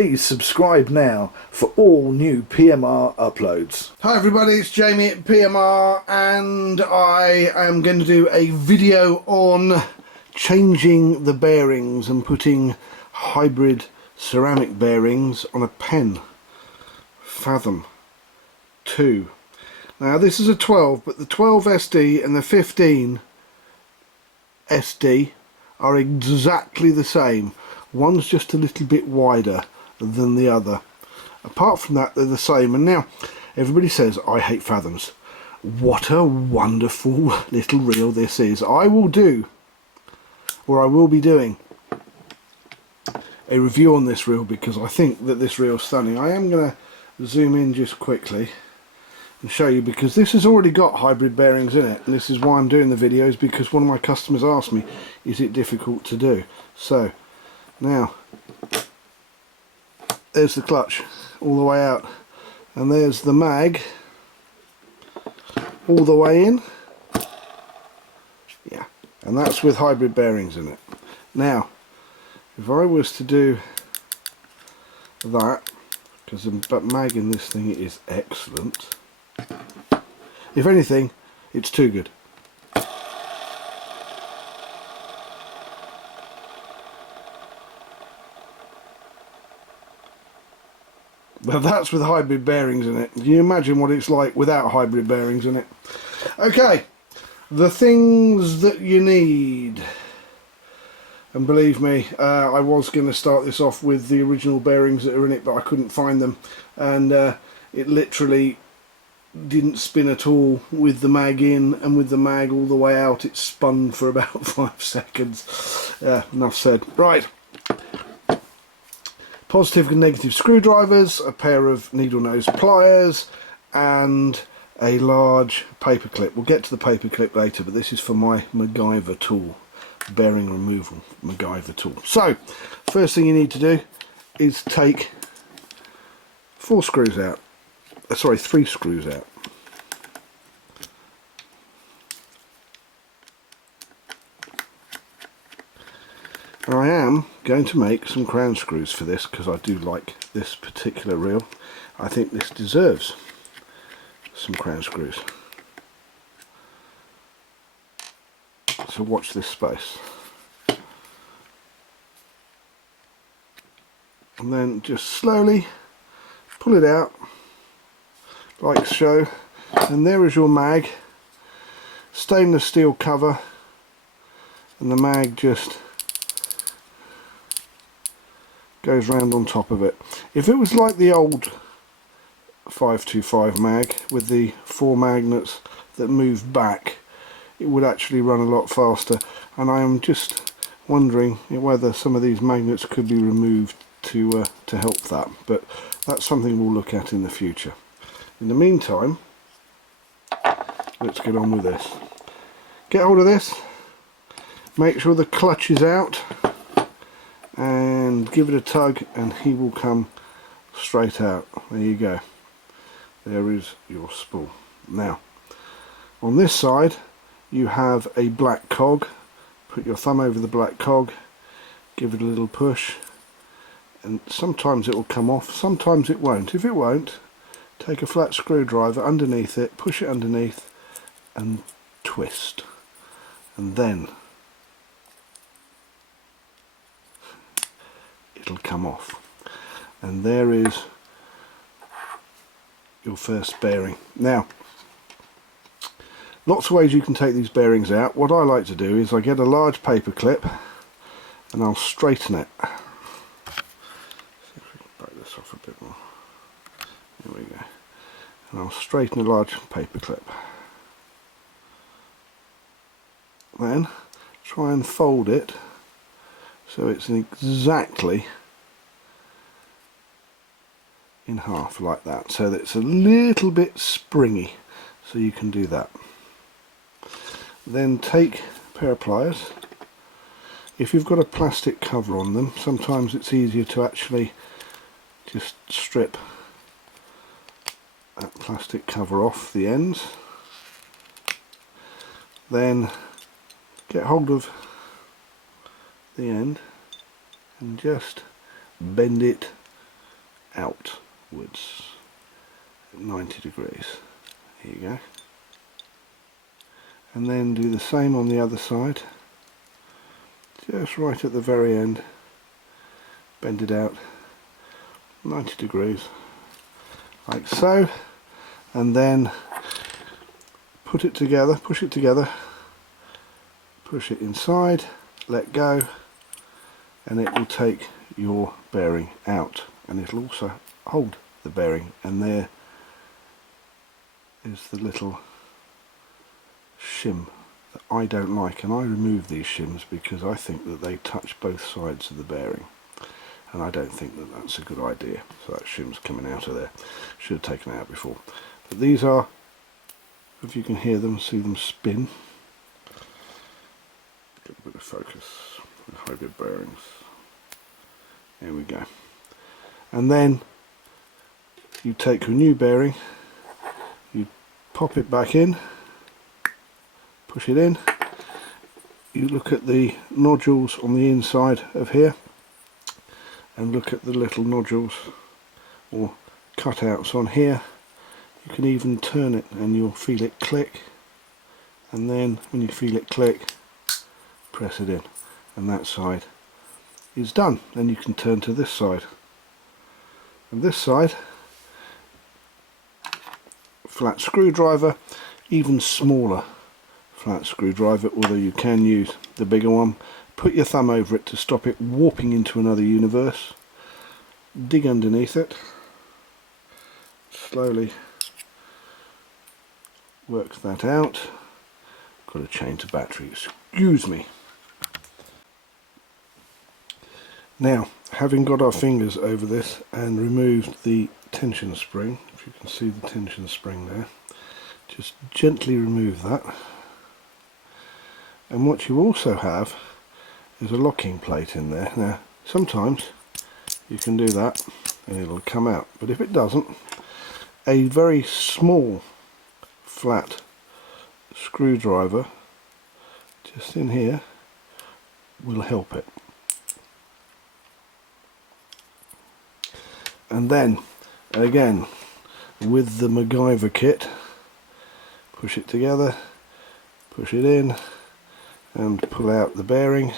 Please subscribe now for all new PMR uploads. Hi everybody, it's Jamie at PMR and I am going to do a video on changing the bearings and putting hybrid ceramic bearings on a Penn Fathom 2. Now this is a 12, but the 12 SD and the 15 SD are exactly the same. One's just a little bit wider than the other. Apart from that, they're the same. And now everybody says I hate Fathoms. What a wonderful little reel this is. I will be doing a review on this reel because I think that this reel is stunning. I am going to zoom in just quickly and show you, because this has already got hybrid bearings in it, and this is why I'm doing the videos, because one of my customers asked me, is it difficult to do? So now there's the clutch all the way out, and there's the mag all the way in. Yeah, and that's with hybrid bearings in it. Now if I was to do that, because the mag in this thing is excellent, if anything it's too good. But that's with hybrid bearings in it. Can you imagine what it's like without hybrid bearings in it? Okay, the things that you need. And believe me, I was going to start this off with the original bearings that are in it, but I couldn't find them. And it literally didn't spin at all with the mag in, and with the mag all the way out it spun for about 5 seconds. Enough said. Right. Positive and negative screwdrivers, a pair of needle nose pliers, and a large paper clip. We'll get to the paper clip later, but this is for my MacGyver tool, bearing removal MacGyver tool. So first thing you need to do is take 3 screws out. And I am going to make some crown screws for this because I do like this particular reel. I think this deserves some crown screws. So watch this space. And then just slowly pull it out like so. And there is your mag. Stainless steel cover. And the mag just goes round on top of it. If it was like the old 525 mag with the 4 magnets that move back, it would actually run a lot faster, and I am just wondering whether some of these magnets could be removed to help that, but that's something we'll look at in the future. In the meantime, let's get on with this. Get hold of this, make sure the clutch is out, and give it a tug and he will come straight out. There you go. There is your spool. Now on this side you have a black cog. Put your thumb over the black cog, give it a little push, and sometimes it will come off, sometimes it won't. If it won't, take a flat screwdriver underneath it, push it underneath and twist, and then it'll come off, and there is your first bearing. Now lots of ways you can take these bearings out. What I like to do is I get a large paper clip and I'll straighten it. See if we can back this off a bit more. There we go. And I'll straighten a large paper clip. Then try and fold it so it's exactly in half like that, so that it's a little bit springy, so you can do that. Then take a pair of pliers. If you've got a plastic cover on them, sometimes it's easier to actually just strip that plastic cover off the ends. Then get hold of the end and just bend it outwards at 90 degrees. Here you go. And then do the same on the other side, just right at the very end, bend it out 90 degrees like so, and then put it together, push it together, push it inside, let go, and it will take your bearing out, and it'll also hold the bearing. And there is the little shim that I don't like, and I remove these shims because I think that they touch both sides of the bearing, and I don't think that that's a good idea. So that shim's coming out of there, should have taken it out before. But these are, if you can hear them, see them spin. Get a bit of focus with hybrid bearings. There we go. And then you take your new bearing, you pop it back in, push it in, you look at the nodules on the inside of here, and look at the little nodules or cutouts on here. You can even turn it and you'll feel it click, and then when you feel it click, press it in, and that side is done. Then you can turn to this side, and this side, flat screwdriver, even smaller flat screwdriver, although you can use the bigger one. Put your thumb over it to stop it warping into another universe. Dig underneath it, slowly work that out. Got to change the battery, excuse me. Now, having got our fingers over this and removed the tension spring, if you can see the tension spring there, just gently remove that. And what you also have is a locking plate in there. Now, sometimes you can do that and it'll come out, but if it doesn't, a very small flat screwdriver just in here will help it. And then again with the MacGyver kit, push it together, push it in, and pull out the bearing.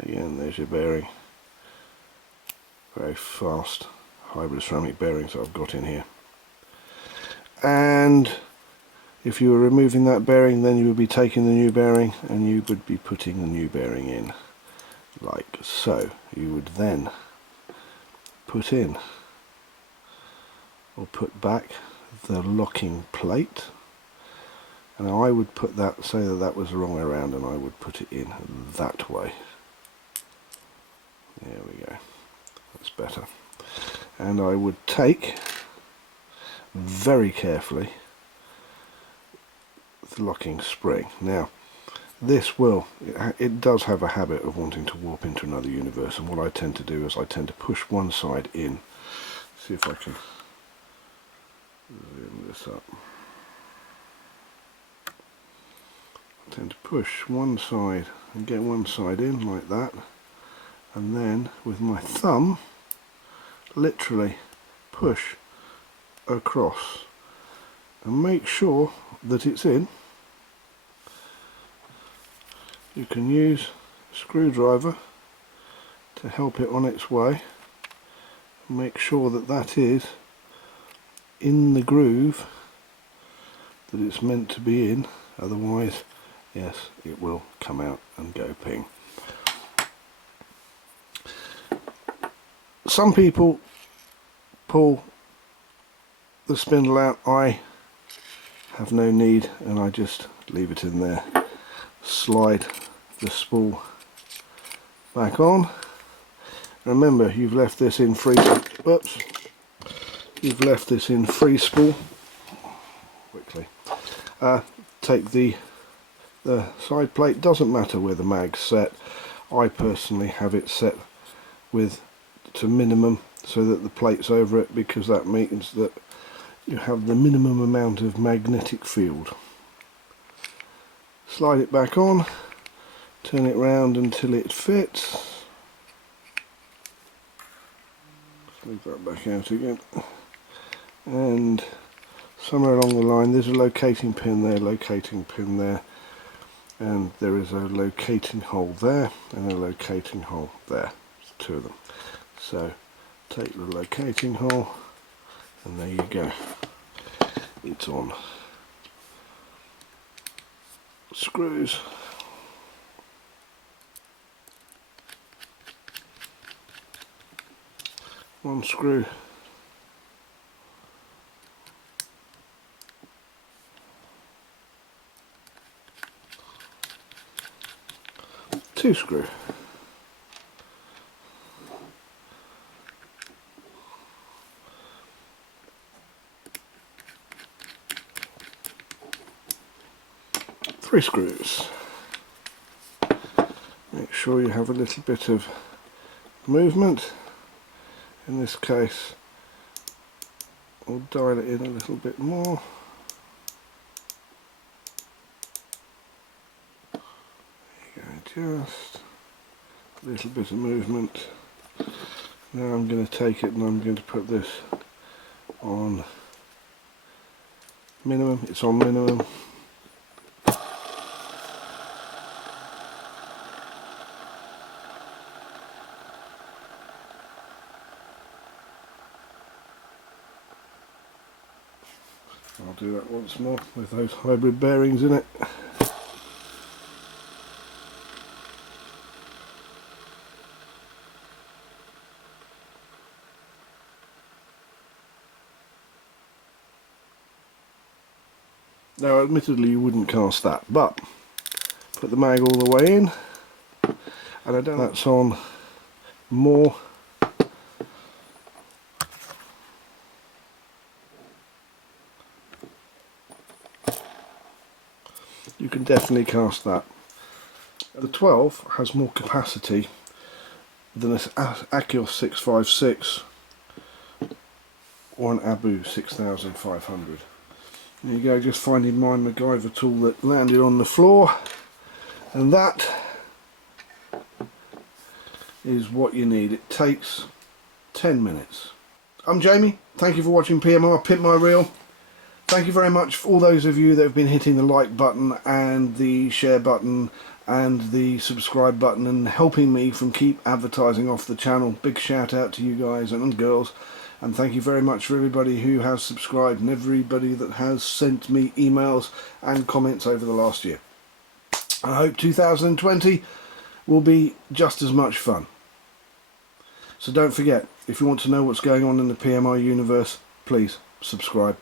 Again, there's your bearing. Very fast hybrid ceramic bearings I've got in here. And if you were removing that bearing, then you would be taking the new bearing and you would be putting the new bearing in like so. You would then put in or put back the locking plate. And I would put that, say that that was the wrong way around, and I would put it in that way. There we go, that's better. And I would take very carefully the locking spring. Now this will, it does have a habit of wanting to warp into another universe, and what I tend to do is I tend to push one side in. See if I can zoom this up. I tend to push one side and get one side in like that, and then with my thumb literally push across and make sure that it's in. You can use a screwdriver to help it on its way. Make sure that that is in the groove that it's meant to be in, otherwise yes, it will come out and go ping. Some people pull the spindle out. I have no need, and I just leave it in there. Slide the spool back on. Remember, you've left this in free. Whoops! You've left this in free spool. Quickly, take the side plate. Doesn't matter where the mag's set. I personally have it set with to minimum so that the plate's over it, because that means that you have the minimum amount of magnetic field. Slide it back on, turn it round until it fits. move that back out again, and somewhere along the line there's a locating pin there, and there is a locating hole there and a locating hole there. There's two of them. So take the locating hole and there you go, it's on. Screws, one screw, two screw, three screws. Make sure you have a little bit of movement. In this case, we'll dial it in a little bit more. There you go, just a little bit of movement. Now I'm going to take it and I'm going to put this on minimum. It's on minimum. I'll do that once more with those hybrid bearings in it. Now admittedly you wouldn't cast that, but put the mag all the way in, and I don't know that's on more. You can definitely cast that. The 12 has more capacity than an Akios 656 or an Abu 6500. There you go, just finding my MacGyver tool that landed on the floor, and that is what you need. It takes 10 minutes. I'm Jamie, thank you for watching PMR, Pimp My Reel. Thank you very much for all those of you that have been hitting the like button and the share button and the subscribe button and helping me from keep advertising off the channel. Big shout out to you guys and girls, and thank you very much for everybody who has subscribed and everybody that has sent me emails and comments over the last year. I hope 2020 will be just as much fun. So don't forget, if you want to know what's going on in the PMR universe, please subscribe.